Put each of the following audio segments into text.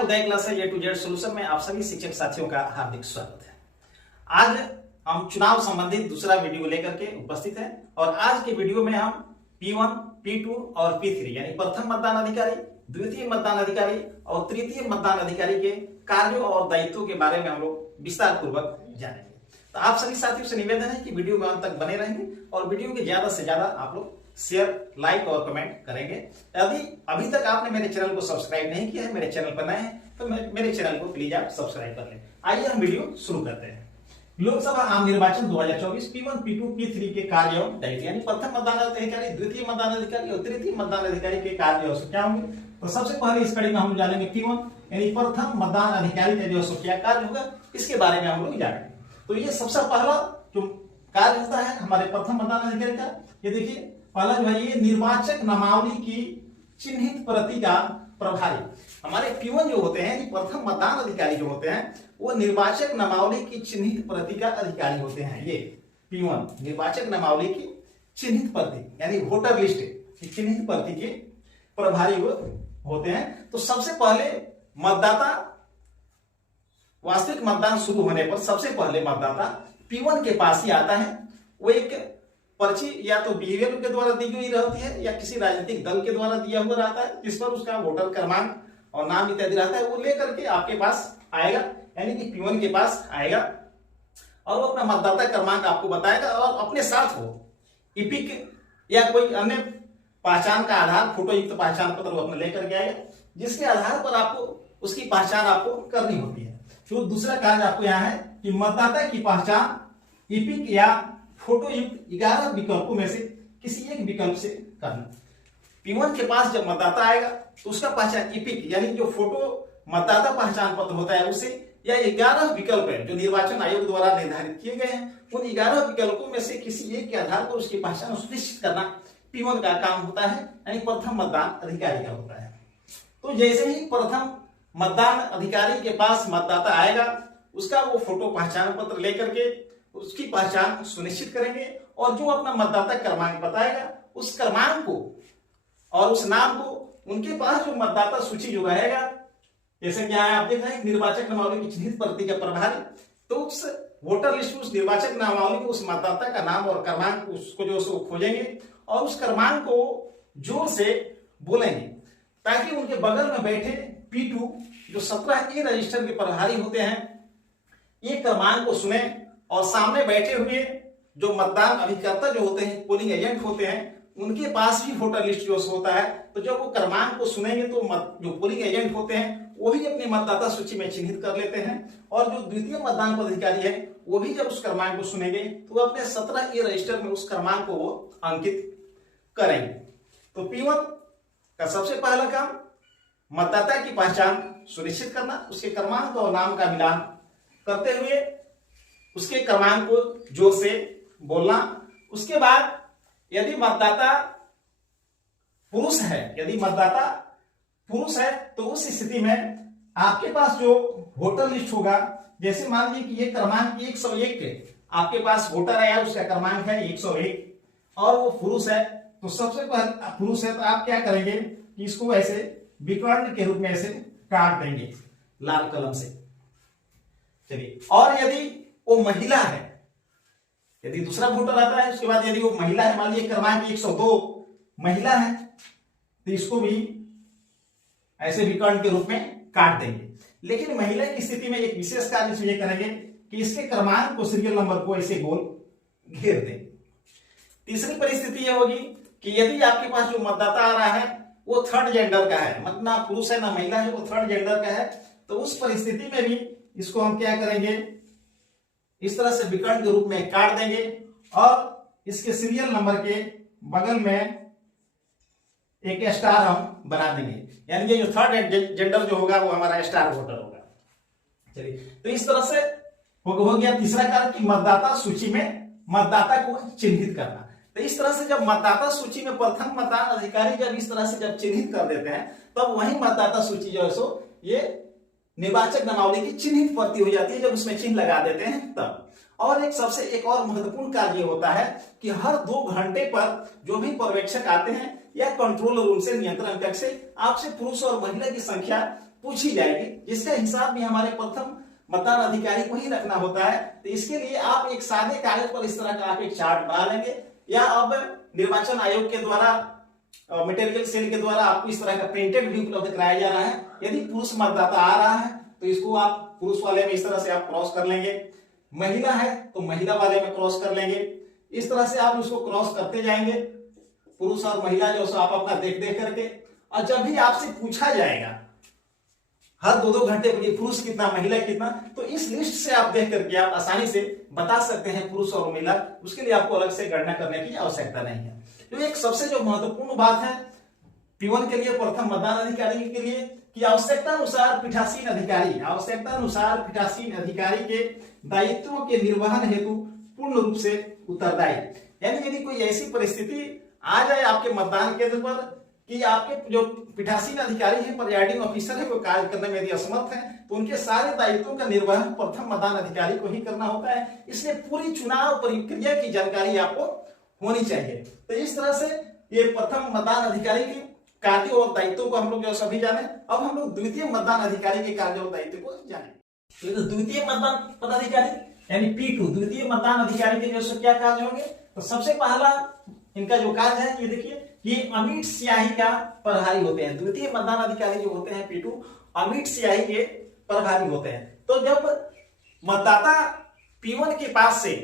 नमस्कार, उदय क्लास है A to Z solution में आप सभी शिक्षक साथियों का हार्दिक स्वागत है। आज हम चुनाव संबंधित दूसरा वीडियो लेकर के उपस्थित हैं और आज के वीडियो में हम P1, P2 और P3 यानी प्रथम मतदान अधिकारी, द्वितीय मतदान अधिकारी और तृतीय मतदान अधिकारी के कार्यों और दायित्वों के बारे में हम लोग विस्तार पूर्वक जानेंगे। तो आप सभी साथियों से निवेदन है कि वीडियो में अंत तक बने रहेंगे और वीडियो के ज्यादा से ज्यादा आप लोग शेयर, लाइक और कमेंट करेंगे। यदि अभी तक आपने मेरे चैनल को सब्सक्राइब नहीं किया है, मेरे चैनल पर नए हैं तो मेरे चैनल को प्लीज आप सब्सक्राइब कर लें। आइए हम वीडियो शुरू करते हैं। लोकसभा आम निर्वाचन 2024 P1, P2, P3 के कार्य और दायित्व यानी प्रथम मतदान अधिकारी, द्वितीय मतदान अधिकारी और तृतीय मतदान अधिकारी के कार्य और क्या होंगे। तो सबसे पहले इस कड़ी में हम जानेंगे P1 यानी प्रथम मतदान अधिकारी का जो क्या कार्य होगा, इसके बारे में हम लोग जानेंगे। तो ये सबसे पहला जो कार्य होता है हमारे प्रथम मतदान अधिकारी का, ये देखिए पहला जो है ये निर्वाचक नामावली की चिन्हित प्रति का प्रभारी। हमारे P1 जो होते हैं, प्रथम मतदान अधिकारी जो होते हैं, वो निर्वाचक नामावली की चिन्हित प्रति का अधिकारी होते हैं। ये P1 निर्वाचक नामावली की चिन्हित प्रति यानी वोटर लिस्ट की चिन्हित प्रति के प्रभारी वो होते हैं। तो सबसे पहले मतदाता वास्तविक मतदान शुरू होने पर सबसे पहले मतदाता P1 के पास ही आता है। वो एक पर्ची या तो बीएलओ के द्वारा दी गई रहती है या किसी राजनीतिक दल के द्वारा दिया हुआ रहता है, जिस पर उसका वोटर क्रमांक और नाम इत्यादि रहता है। वो लेकर के आपके पास आएगा यानी कि P1 के पास आएगा और वो अपना मतदाता क्रमांक आपको बताएगा और अपने साथ वो इपिक या कोई अन्य पहचान का आधार, फोटो युक्त पहचान पत्र वो अपने लेकर के आएगा, जिसके आधार पर आपको उसकी पहचान आपको करनी होती है। तो दूसरा कार्य आपको यहाँ है कि मतदाता की पहचान इपिक या फोटो युक्त 11 विकल्पों में से किसी एक विकल्प से करना। P1 के पास जब मतदाता आएगा तो उसका पहचान इपिक यानी जो फोटो मतदाता पहचान पत्र होता है उसे या 11 विकल्प है जो निर्वाचन आयोग द्वारा निर्धारित किए गए हैं, उन 11 विकल्पों में से किसी एक के आधार पर उसकी पहचान सुनिश्चित करना P1 का काम होता है यानी प्रथम मतदान अधिकारी का होता है। तो जैसे ही प्रथम मतदान अधिकारी के पास मतदाता आएगा, उसका वो फोटो पहचान पत्र लेकर के उसकी पहचान सुनिश्चित करेंगे और जो अपना मतदाता क्रमांक बताएगा उस क्रमांक को और उस नाम को उनके पास जो मतदाता सूची जो रहेगा, जैसे कि यहाँ आप देख रहे हैं निर्वाचक नामावली की चिन्हित प्रति का प्रभारी, तो उस वोटर लिस्ट में उस निर्वाचक नामावली में उस मतदाता का नाम और क्रमांक उसको जो उसको खोजेंगे और उस क्रमांक को जोर से बोलेंगे ताकि उनके बगल में बैठे P2 जो 17A रजिस्टर के प्रभारी होते हैं ये क्रमांक को सुने और सामने बैठे हुए जो मतदान अभिकर्ता जो होते हैं, पोलिंग एजेंट होते हैं, उनके पास भी वोटर लिस्ट जो होता है। तो जब वो क्रमांक को सुनेंगे तो जो पोलिंग एजेंट होते हैं वो भी अपनी मतदाता सूची में चिन्हित कर लेते हैं और जो द्वितीय मतदान पदाधिकारी है वो भी जब उस क्रमांक को सुनेंगे तो वो अपने 17A रजिस्टर में उस क्रमांक को वो अंकित करेंगे। तो P1 का सबसे पहला काम मतदाता की पहचान सुनिश्चित करना, उसके क्रमांक और नाम का मिलान करते हुए उसके क्रमांक को जोर से बोलना। उसके बाद यदि मतदाता पुरुष है, तो उस स्थिति में आपके पास जो वोटर लिस्ट होगा, जैसे मान लीजिए कि ये क्रमांक 101 के आपके पास वोटर आया, उसका क्रमांक है 101 और वो पुरुष है, तो सबसे पहले पुरुष है तो आप क्या करेंगे कि इसको ऐसे विकर्ण के रूप में ऐसे काट देंगे लाल कलम से। चलिए, और यदि वो महिला है, यदि दूसरा वोटर आता है उसके बाद यदि वो महिला है, मान लीजिए क्रमांक 102 महिला है, तो इसको भी ऐसे विकर्ण के रूप में काट देंगे। लेकिन महिला की स्थिति में एक विशेष कार्य इसमें करेंगे कि इसके क्रमांक को, सीरियल नंबर को ऐसे गोल घेर दें। तीसरी परिस्थिति यह होगी कि यदि आपके पास जो मतदाता आ रहा है वो थर्ड जेंडर का है, मतलब ना पुरुष है ना महिला है, वो थर्ड जेंडर का है, तो उस परिस्थिति में भी इसको हम क्या करेंगे, इस तरह से विकर्ण के रूप में काट देंगे और इसके सीरियल नंबर के बगल में एक स्टार हम बना देंगे, यानी ये जो थर्ड जेंडर जो होगा वो हमारा स्टार वोटर होगा। चलिए, तो इस तरह से हो गया तीसरा कार्य कि मतदाता सूची में मतदाता को चिन्हित करना। तो इस तरह से जब मतदाता सूची में प्रथम मतदान अधिकारी जब इस तरह से जब चिन्हित कर देते हैं, तब वही मतदाता सूची जो है सो ये निर्वाचक नामावली की चिन्हित प्रति हो जाती है जब उसमें चिन्ह लगा देते हैं तब। और एक और महत्वपूर्ण कार्य होता है कि हर 2 घंटे पर जो भी पर्यवेक्षक आते हैं या कंट्रोल रूम से, नियंत्रण कक्ष से आपसे पुरुष और महिला की संख्या पूछी जाएगी, जिसका हिसाब भी हमारे प्रथम मतदान अधिकारी को ही रखना होता है। तो इसके लिए आप एक सादे कागज पर इस तरह का आप एक चार्ट बना लेंगे, या अब निर्वाचन आयोग के द्वारा मटेरियल सेल के द्वारा आपको इस तरह का प्रिंटेड भी उपलब्ध कराया जा रहा है। यदि पुरुष मतदाता आ रहा है तो इसको आप पुरुष वाले में इस तरह से आप क्रॉस कर लेंगे, महिला है तो महिला वाले में क्रॉस कर लेंगे। इस तरह से आप उसको क्रॉस करते जाएंगे, पुरुष और महिला जो आप अपना देख देख करके। और जब भी आपसे पूछा जाएगा हर 2-2 घंटे पर पुरुष कितना महिला कितना, तो इस लिस्ट से आप देख करके आप आसानी से बता सकते हैं पुरुष और महिला। उसके लिए आपको अलग से गणना करने की आवश्यकता नहीं है। तो एक सबसे जो महत्वपूर्ण बात है P1 के लिए, प्रथम मतदान अधिकारी के लिए, कि आवश्यकता अनुसार पीठासीन अधिकारी के दायित्वों के निर्वहन हेतु पूर्ण रूप से उत्तरदायी। यानी यदि कोई ऐसी परिस्थिति आ जाए आपके मतदान केंद्र पर कि आपके जो पीठासीन अधिकारी है, प्रिजाइडिंग ऑफिसर है, वो कार्य करने में यदि असमर्थ है, तो उनके सारे दायित्वों का निर्वहन प्रथम मतदान अधिकारी को ही करना होता है। इसलिए पूरी चुनाव प्रक्रिया की जानकारी आपको होनी चाहिए। तो इस तरह से ये प्रथम मतदान अधिकारी के कार्य और दायित्वों को हम लोग जो सभी जाने। अब हम लोग द्वितीय मतदान अधिकारी के कार्य और दायित्व को जाने। तो द्वितीय मतदान पदाधिकारी यानी P2, द्वितीय मतदान अधिकारी के जो क्या कार्य होंगे, तो सबसे पहला इनका जो कार्य है ये देखिए, ये अमिट स्याही का प्रभारी होते हैं। द्वितीय मतदान अधिकारी जो होते हैं P2 अमिट स्याही के प्रभारी होते हैं। तो जब मतदाता P1 के पास से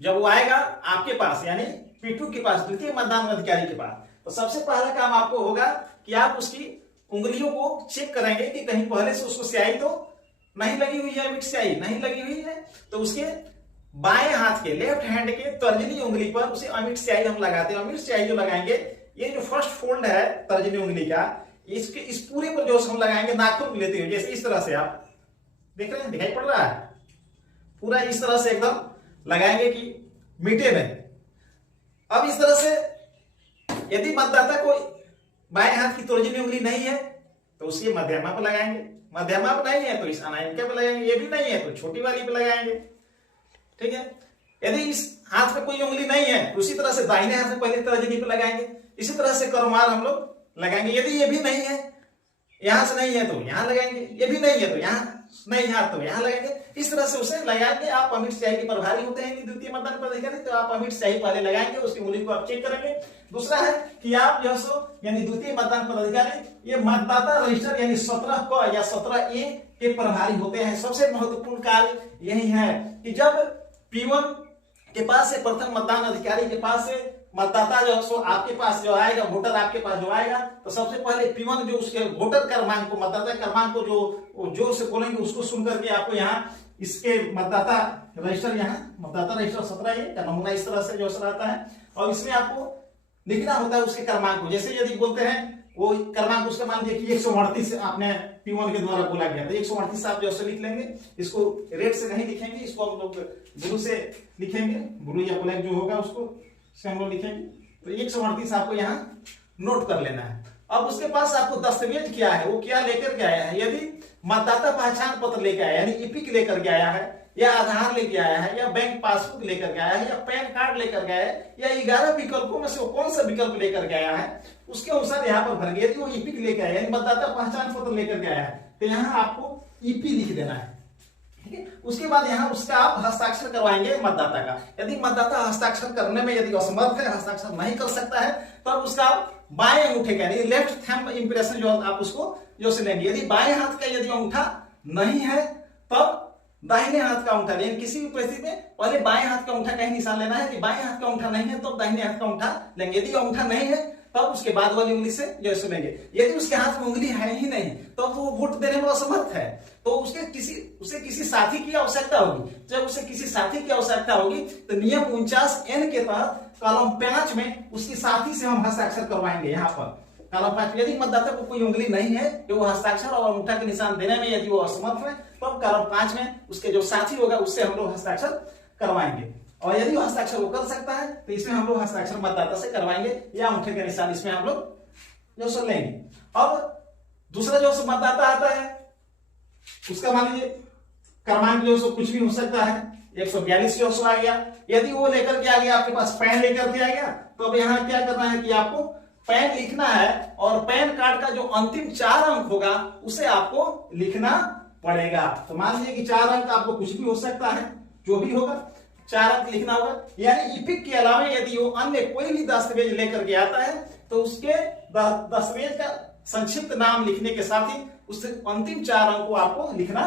जब वो आएगा आपके पास यानी P2 के पास, द्वितीय मतदान अधिकारी के पास, तो सबसे पहला काम आपको होगा कि आप उसकी उंगलियों को चेक करेंगे कि कहीं पहले से उसको स्याही तो नहीं लगी हुई है, अमिट स्याही नहीं लगी हुई है। तो उसके बाएं हाथ के, लेफ्ट हैंड के तर्जनी उंगली पर उसे अमिट स्याही हम लगाते हैं। अमिट स्याही जो लगाएंगे, ये जो फर्स्ट फोल्ड है तर्जनी उंगली का, इसके इस पूरे पर जो हम लगाएंगे नाखून लेते हुए, जैसे इस तरह से आप देख रहे हैं, दिखाई पड़ रहा है, पूरा इस तरह से एकदम लगाएंगे कि मीटे में। अब इस तरह से यदि मतदाता को बाएं हाथ की तर्जनी उंगली नहीं है तो उसकी मध्यमा पर लगाएंगे, मध्यमा पर नहीं है तो इस अनामिका पर लगाएंगे, ये भी नहीं है तो छोटी वाली पर लगाएंगे। ठीक है, यदि इस हाथ में कोई उंगली नहीं है तो उसी तरह से दाहिने हाथ में पहले तर्जनी पे लगाएंगे, इसी तरह से करमार हम लोग लगाएंगे। यदि ये भी नहीं है, यहां से नहीं है तो यहां लगाएंगे, ये भी नहीं है तो यहां नहीं है तो यहां लगाएंगे। इस तरह से उसे लगाएंगे। आप अमिट स्याही के प्रभारी होते हैं द्वितीय मतदान पदाधिकारी, तो आप अमिट स्याही पहले लगाएंगे, उसकी उंगली को आप चेक करेंगे। दूसरा है कि आप जो सो यानी द्वितीय मतदान पदाधिकारी ये मतदाता रजिस्टर यानी 17 क या 17A के प्रभारी होते हैं। सबसे महत्वपूर्ण कार्य यही है कि जब P1 के पास से, प्रथम मतदान अधिकारी के पास से मतदाता जो सो आपके पास जो आएगा, वोटर आपके पास जो आएगा, तो सबसे पहले P1 जो उसके वोटर क्रमांक को, मतदाता क्रमांक को जो जोर से बोलेंगे उसको सुन करके आपको यहाँ इसके मतदाता रजिस्टर, यहाँ मतदाता रजिस्टर 17A का नमूना इस तरह से जो आता है, और इसमें आपको लिखना होता है उसके क्रमांक को। जैसे यदि बोलते हैं वो क्रमांक उसका मान लीजिए कि 138 आपने P1 के द्वारा बोला गया, तो 138 आप जो लिख लेंगे। इसको रेड से नहीं लिखेंगे, इसको हम लोग ब्लू से लिखेंगे, ब्लू या ब्लैक जो होगा उसको से हम लोग लिखेंगे। तो 138 आपको यहाँ नोट कर लेना है। अब उसके पास आपको दस्तावेज क्या है, वो क्या लेकर के आया है। यदि मतदाता पहचान पत्र लेकर आया यानी ईपिक लेकर के आया है, या आधार लेके आया है, या बैंक पासबुक लेकर के आया है, या पैन कार्ड लेकर के आया है, या 11 विकल्पों में से वो कौन सा विकल्प लेकर के आया है, उसके अनुसार यहाँ पर भर गया। यदि वो ईपिक लेकर आया यानी मतदाता पहचान पत्र लेकर के आया है, तो यहाँ आपको ईपी लिख देना है। ठीक है, उसके बाद यहाँ उसका आप हस्ताक्षर करवाएंगे मतदाता का। यदि मतदाता हस्ताक्षर करने में यदि असमर्थ है, हस्ताक्षर नहीं कर सकता है, तब उसका बाएं अंगूठे का यानी लेफ्ट थंब इंप्रेशन जो आप उसको जो से लेंगे। यदि बाएं हाथ का यदि अंगूठा नहीं है तब दाहिने हाथ का अंगूठा लेंगे। किसी भी परिस्थिति में पहले बाएं हाथ का अंगूठा का ही निशान लेना है। यदि बाएं हाथ का अंगूठा नहीं है तो दाहिने हाथ का अंगूठा लेंगे। यदि अंगूठा नहीं है तब उसके बाद वाली उंगली से जो सुनेंगे। यदि उसके हाथ में उंगली है ही नहीं तो वो वोट देने में असमर्थ है, तो उसे किसी साथी की आवश्यकता होगी। जब उसे किसी साथी की आवश्यकता होगी तो नियम 49N के तहत कॉलम 5 में उसकी साथी से हम हस्ताक्षर करवाएंगे। यहाँ पर कॉलम 5 यदि मतदाता को कोई उंगली नहीं है कि वो हस्ताक्षर और अंगूठा के निशान देने में यदि वो असमर्थ है, तब कॉलम 5 में उसके जो साथी होगा उससे हम लोग हस्ताक्षर करवाएंगे। और यदि वो हस्ताक्षर वो कर सकता है तो इसमें हम लोग हस्ताक्षर मतदाता से करवाएंगे या अंगूठे के निशान इसमें हम लोग जो सो लेंगे। अब दूसरा जो सो मतदाता आता है उसका मान लीजिए क्रमांक जो सो कुछ भी हो सकता है, 142 जो सो आ गया। यदि वो लेकर के आ गया, आपके पास पैन लेकर के आ गया, तो अब यहाँ क्या करना है कि आपको पैन लिखना है और पैन कार्ड का जो अंतिम 4 अंक होगा उसे आपको लिखना पड़ेगा। तो मान लीजिए कि 4 अंक आपको कुछ भी हो सकता है, जो भी होगा 4 अंक लिखना होगा। यानी इपिक के अलावा यदि वो अन्य कोई भी दस्तावेज लेकर के आता है तो उसके दस्तावेज का संक्षिप्त नाम लिखने के साथ ही उससे अंतिम 4 अंक को आपको लिखना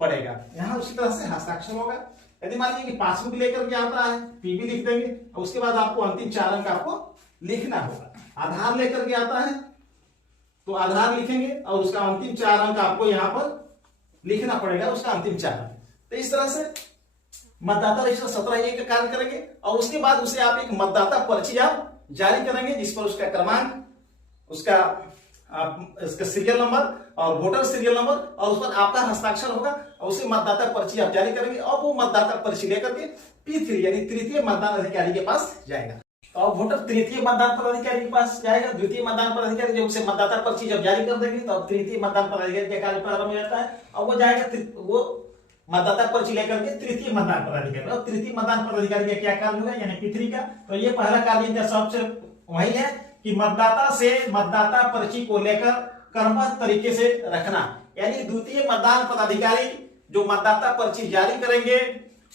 पड़ेगा। यहाँ उसी तरह से हस्ताक्षर होगा। यदि मान लीजिए कि पासबुक लेकर के आता है, पीबी लिख देंगे और उसके बाद आपको अंतिम 4 अंक आपको लिखना होगा। आधार लेकर के आता है तो आधार लिखेंगे और उसका अंतिम 4 अंक आपको यहाँ पर लिखना पड़ेगा, उसका अंतिम 4 अंक। तो इस तरह से मतदाता रजिस्टर 17A का कार्य करेंगे और उसके बाद उसे आप एक मतदाता पर्ची आप जारी करेंगे जिस पर उसका क्रमांक, उसका सीरियल नंबर और वोटर सीरियल नंबर और उस पर आपका हस्ताक्षर होगा और उसे मतदाता पर्ची आप जारी करेंगे और वो मतदाता पर्ची लेकर के P3 यानी तृतीय मतदान अधिकारी के पास जाएगा। और वोटर तृतीय मतदान पदाधिकारी के पास जाएगा। द्वितीय मतदान पदाधिकारी जब उसे मतदाता पर्ची जब जारी कर देंगे तो तृतीय मतदान पदाधिकारी का कार्य प्रारंभ हो जाता है और वो जाएगा वो मतदाता पर्ची लेकर के तृतीय मतदान पदाधिकारी। और तृतीय मतदान पदाधिकारी का क्या कार्य होगा यानी P3 का, तो ये पहला कार्य इनका सबसे वही है कि मतदाता से मतदाता पर्ची को लेकर क्रमबद्ध तरीके से रखना। यानी द्वितीय मतदान पदाधिकारी जो मतदाता पर्ची जारी करेंगे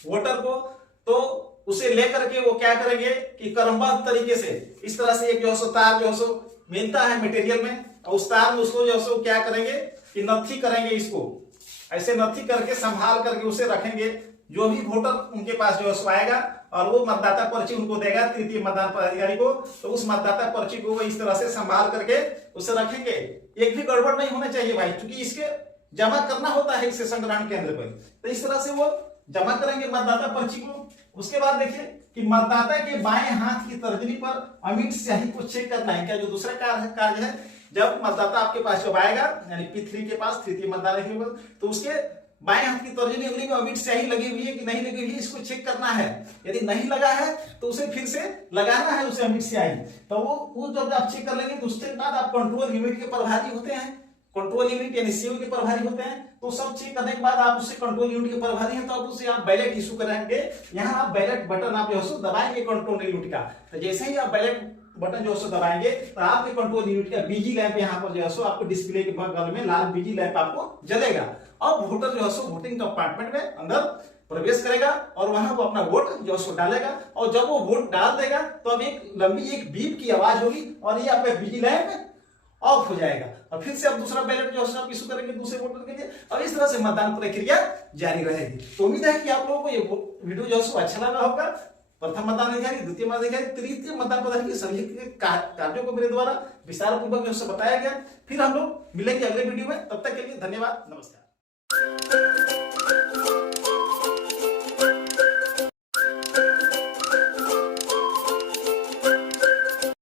वोटर को, तो उसे लेकर के वो क्या करेंगे कि क्रमबद्ध तरीके से इस तरह से एक जो है तार जो है मिलता है मटेरियल में और उस तार में उसको जो है क्या करेंगे कि नत्थी करेंगे, इसको ऐसे नत्थी करके संभाल करके उसे रखेंगे। जो भी वोटर उनके पास जो है आएगा और वो मतदाता पर्ची उनको देगा तृतीय मतदान पदाधिकारी को, तो उस मतदाता पर्ची को वो इस तरह से संभाल करके उसे रखेंगे। एक भी गड़बड़ नहीं होना चाहिए भाई, क्योंकि इसके जमा करना होता है इसे संग्रहण केंद्र पर। तो इस तरह से वो जमा करेंगे मतदाता पर्ची को। उसके बाद देखिए कि मतदाता के बाएं हाथ की तर्जनी पर अमिट स्याही को चेक करना है। क्या जो दूसरा कार्य है, जब मतदाता आपके पास जब आएगा यानी P3 के पास तृतीय मतदान तो उसके बाएं हाथ की तर्जनी उंगली में अमिट स्याही लगी हुई है कि नहीं लगी हुई है, इसको चेक करना है। यदि नहीं लगा है तो उसे फिर से लगाना है उसे अमिट स्याही। तो वो जब आप चेक कर लेंगे तो उसके बाद आप कंट्रोल यूनिट के प्रभारी होते हैं, कंट्रोल यूनिट यानी सीओ के प्रभारी होते हैं, तो सब चेक करने के बाद आप उससे कंट्रोल यूनिट के प्रभारी हैं तो आप उससे आप बैलेट इशू करेंगे। यहाँ आप बैलेट बटन आप जो है दबाएंगे कंट्रोल यूनिट का। तो जैसे ही आप बैलेट बटन जो है दबाएंगे तो आपके कंट्रोल यूनिट का बीजी लैंप यहाँ पर जो है आपको डिस्प्ले के बगल में लाल बीजी लैंप आपको जलेगा। अब वोटर जो है वोटिंग कंपार्टमेंट में अंदर प्रवेश करेगा और वहां वो अपना वोट जो है डालेगा। और जब वो वोट डाल देगा तो अब एक लंबी एक बीप की आवाज होगी और ये आपका बीजी लैंप ऑफ हो जाएगा और फिर से आप दूसरा बैलेट जो है आप इशू करेंगे दूसरे वोटर के लिए और इस तरह से मतदान प्रक्रिया जारी रहेगी। तो उम्मीद है कि आप लोगों को ये वीडियो जो है अच्छा लगा होगा। प्रथम मतदान अधिकारी, द्वितीय मतदान अधिकारी, तृतीय मतदान पदाधिकारी सभी कार्यों को मेरे द्वारा विस्तार पूर्वक बताया गया। फिर हम लोग मिलेंगे अगले वीडियो में, तब तक के लिए धन्यवाद, नमस्कार।